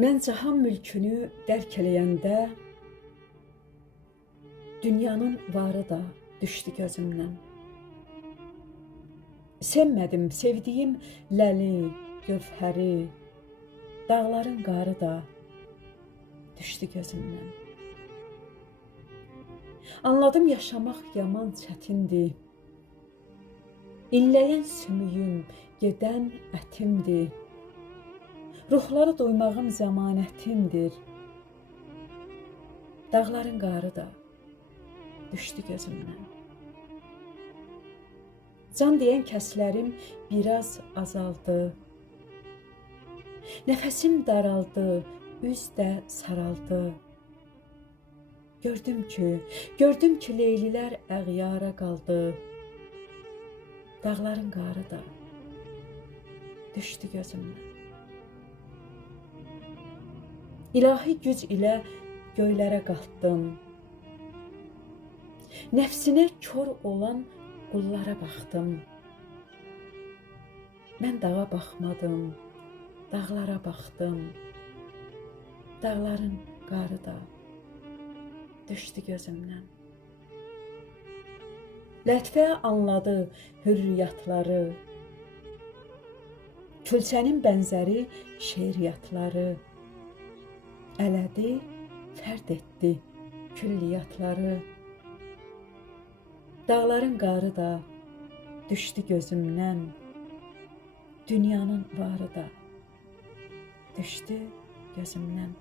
Mən cahan mülkünü dərk eləyəndə dünyanın varı da düşdü gözümdən. Sevmədim, sevdiyim ləli, gövhəri, dağların qarı da düşdü gözümdən. Anladım yaşamaq yaman çətindir. İnləyən sümüyüm, gedən ətimdir. Ruhları duymağım zəmanətimdir. Dağların qarı da düşdü gözümdən. Can deyən kəslərim biraz azaldı. Nəfəsim daraldı, üz də saraldı. Gördüm ki, leylilər əğyara qaldı. Dağların qarı da düşdü gözümdən. İlahi güc ilə göylərə qalxdım. Nəfsinə kör olan qullara baxdım. Mən dağa baxmadım, dağlara baxdım. Dağların qarı da düşdü gözümdən. Lətifə anladı hürriyyatları, külçənin bənzəri şeiriyyatları, elədi, fərd etdi külliyyatları. Dağların qarı da düşdü gözümdən, dünyanın varı da düşdü gözümdən.